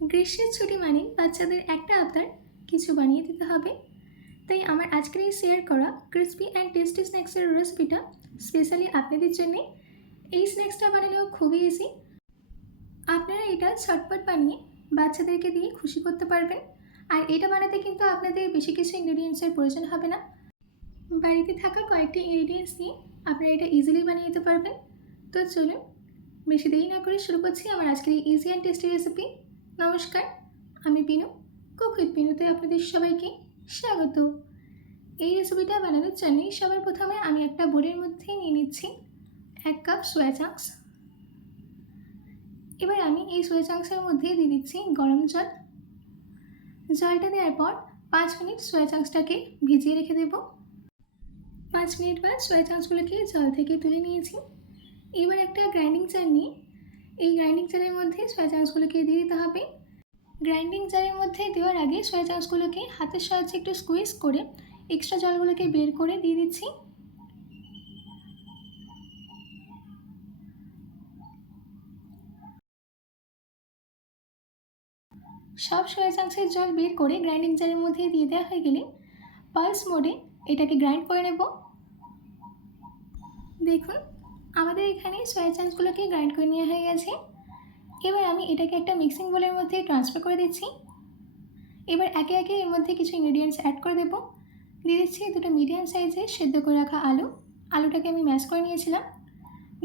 গ্রীষ্মের ছুটি মানে বাচ্চাদের একটা আবদার কিছু বানিয়ে দিতে হবে। তাই আমার আজকের এই শেয়ার করা ক্রিসপি অ্যান্ড টেস্টি স্ন্যাক্সের রেসিপিটা স্পেশালি আপনাদের জন্যে। এই স্ন্যাক্সটা বানানো খুবই ইজি। আপনারা এটা ঝটপট বানিয়ে বাচ্চাদেরকে দিয়ে খুশি করতে পারবেন। আর এটা বানাতে কিন্তু আপনাদের বেশি কিছু ইনগ্রেডিয়েন্টসের প্রয়োজন হবে না। বাড়িতে থাকা কয়েকটি ইনগ্রেডিয়েন্টস দিয়ে আপনারা এটা ইজিলি বানিয়ে নিতে পারবেন। তো চলুন বেশি দেরি না করে শুরু করছি আমার আজকের এই ইজি অ্যান্ড টেস্টি রেসিপি। নমস্কার, আমি বিনু, কুক উইথ বিনুতে আপনাদের সবাইকে স্বাগত। এই রেসিপিটা বানানোর জন্য সবার প্রথমে আমি একটা বোলের মধ্যে নিয়ে নিচ্ছি 1 কাপ সোয়া চাংস। এবার আমি এই সোয়া চাংসের মধ্যে দিয়ে দিচ্ছি গরম জল। জলটা দেওয়ার পর 5 মিনিট সোয়া চাংসটাকে ভিজিয়ে রেখে দেব। 5 মিনিট বাদ সোয়া চাংসগুলোকে জল থেকে তুলে নিয়েছি। এবার একটা গ্রাইন্ডিং জার নিয়ে এই গ্রাইন্ডিং জারের মধ্যে সোয়া চাংসগুলোকে দিয়ে দিতে হবে। গ্রাইন্ডিং জারের মধ্যে দেওয়ার আগে সোয়া চাংসগুলোকে হাতের সাহায্যে একটু স্কুইজ করে এক্সট্রা জলগুলোকে বের করে দিয়ে দিচ্ছি। সব সোয়া চাংসের জল বের করে গ্রাইন্ডিং জারের মধ্যে দিয়ে দেওয়া হয়ে গেলে পালস মোডে এটাকে গ্রাইন্ড করে নেব। দেখুন আমাদের এখানে সোয়া চাংসগুলোকে গ্রাইন্ড করে নেওয়া হয়ে গেছে। এবার আমি এটাকে একটা মিক্সিং বোলের মধ্যে ট্রান্সফার করে দিচ্ছি। এবার একে একে এর মধ্যে কিছু ইনগ্রেডিয়েন্টস অ্যাড করে দেবো। দিয়ে দিচ্ছি 2টো মিডিয়াম সাইজের সেদ্ধ করে রাখা আলু। আলুটাকে আমি ম্যাশ করে নিয়েছিলাম।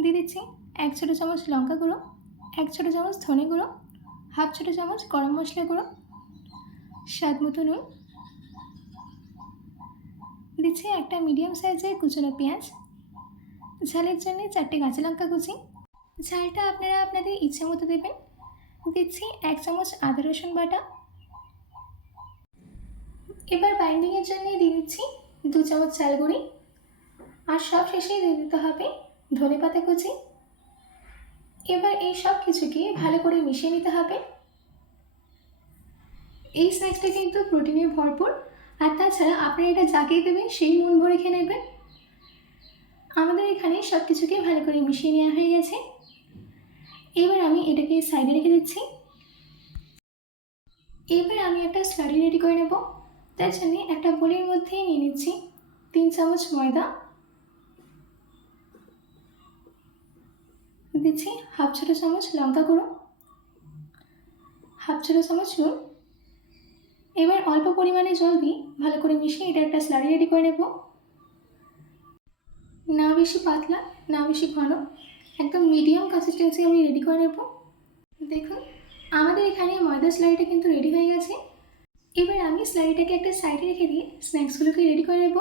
দিয়ে দিচ্ছি 1 ছোটো চামচ লঙ্কা গুঁড়ো, 1 ছোটো চামচ ধনে গুঁড়ো, 1/2 ছোটো চামচ গরম মশলা গুঁড়ো, স্বাদ মতো নুন। দিচ্ছি একটা মিডিয়াম সাইজের কুচনো পেঁয়াজ, ঝালের জন্য 4টে কাঁচা লঙ্কা কুচি। ঝালটা আপনারা আপনাদের ইচ্ছে মতো দেবেন। দিচ্ছি 1 চামচ আদা রসুন বাটা। এবার বাইন্ডিংয়ের জন্য দিয়ে দিচ্ছি 2 চামচ চাল গুঁড়ি। আর সব শেষে দিয়ে দিতে হবে ধনে পাতা কুচি। এবার এই সব কিছুকে ভালো করে মিশিয়ে নিতে হবে। এই স্ন্যাক্সটা কিন্তু প্রোটিনে ভরপুর, আর তাছাড়া আপনারা এটা যাকেই দেবেন সেই মন ভরে খেয়ে নেবেন। আমাদের এখানে সব কিছুকে ভালো করে মিশিয়ে নেওয়া হয়ে গেছে। এবার আমি এটাকে সাইডে রেখে দিচ্ছি। এবার আমি একটা স্লারি রেডি করে নেব। তার জন্য একটা বোলের মধ্যে নিয়ে নিচ্ছি 3 চামচ ময়দা, দিচ্ছি 1/2 ছোটো চামচ লঙ্কা গুঁড়ো, 1/2 ছোটো চামচ নুন। এবার অল্প পরিমাণে জল দিয়ে ভালো করে মিশিয়ে এটা একটা স্লারি রেডি করে নেব। না বেশি পাতলা না বেশি ঘন, একদম মিডিয়াম কনসিস্টেন্সি আমি রেডি করে নেব। দেখুন আমাদের এখানে ময়দা স্লারিটা কিন্তু রেডি হয়ে গেছে। এবার আমি স্লারিটাকে একটা সাইডে রেখে দিয়ে স্ন্যাক্সগুলোকে রেডি করে নেব।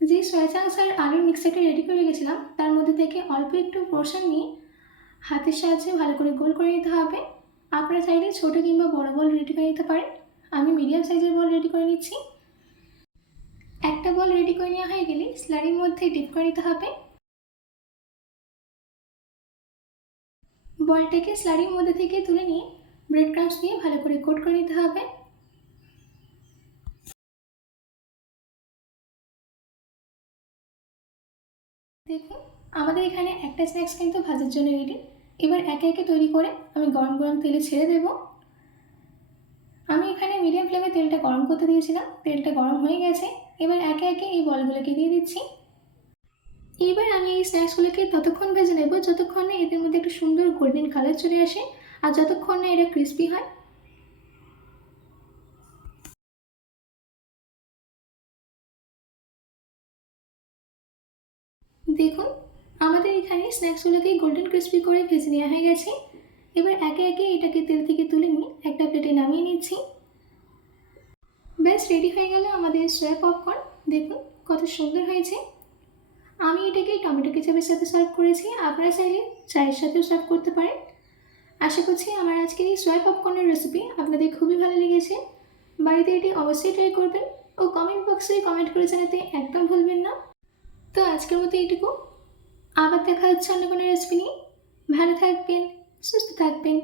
যে সোয়া চাংস আর আলুর মিক্সচারটা রেডি করে রেখেছিলাম তার মধ্যে থেকে অল্প একটু পোর্শন নিয়ে হাতের সাহায্যে ভালো করে গোল করে নিতে হবে। আপনারা চাইলে ছোটো কিংবা বড় বল রেডি করে নিতে পারেন। আমি মিডিয়াম সাইজের বল রেডি করে নিচ্ছি। একটা বল রেডি করে নেওয়া হয়ে গেলে স্লারির মধ্যে ডিপ করে নিতে হবে। বলটাকে স্লারির মধ্যে থেকে তুলে নিয়ে ব্রেড ক্রাম্বস দিয়ে ভালো করে কোট করে নিতে হবে। দেখুন আমাদের এখানে একটা স্ন্যাক্স কিন্তু ভাজার জন্য রেডি। এবার একে একে তৈরি করে আমি গরম গরম তেলে ছেড়ে দেব। আমি এখানে মিডিয়াম ফ্লেমে তেলটা গরম করতে দিয়েছিলাম। তেলটা গরম হয়ে গেছে। এবার একে একে এই বলগুলোকে দিয়ে দিচ্ছি। এবার আমি এই স্ন্যাক্সগুলোকে ততক্ষণ ভেজে নেব যতক্ষণ না এদের মধ্যে একটা সুন্দর গোল্ডেন কালার চলে আসে আর যতক্ষণ না এটা ক্রিস্পি হয়। দেখুন আমাদের এখানে স্ন্যাক্সগুলোকে গোল্ডেন ক্রিস্পি করে ভেজে নেওয়া হয়ে গেছে। এবার একে একে এটাকে তেল থেকে তুলে নিয়ে একটা প্লেটে নামিয়ে নিচ্ছি। ব্যাস রেডি হয়ে গেল আমাদের সোয়া পপকর্ন। দেখুন কত সুন্দর হয়েছে। আমি এটাকে টমেটো কেচাপের সাথে সার্ভ করেছি। আপনারা চাইলে চায়ের সাথেও সার্ভ করতে পারেন। আশা করছি আমার আজকের এই সোয়া পপকর্নের রেসিপি আপনাদের খুবই ভালো লেগেছে। বাড়িতে এটি অবশ্যই ট্রাই করবেন ও কমেন্ট বক্সে কমেন্ট করে জানাতে একদম ভুলবেন না। তো আজকের মতো এইটুকু। আবার দেখা হচ্ছে অন্য কোনো রেসিপি নিয়ে। ভালো থাকবেন, সুস্থ থাকবেন।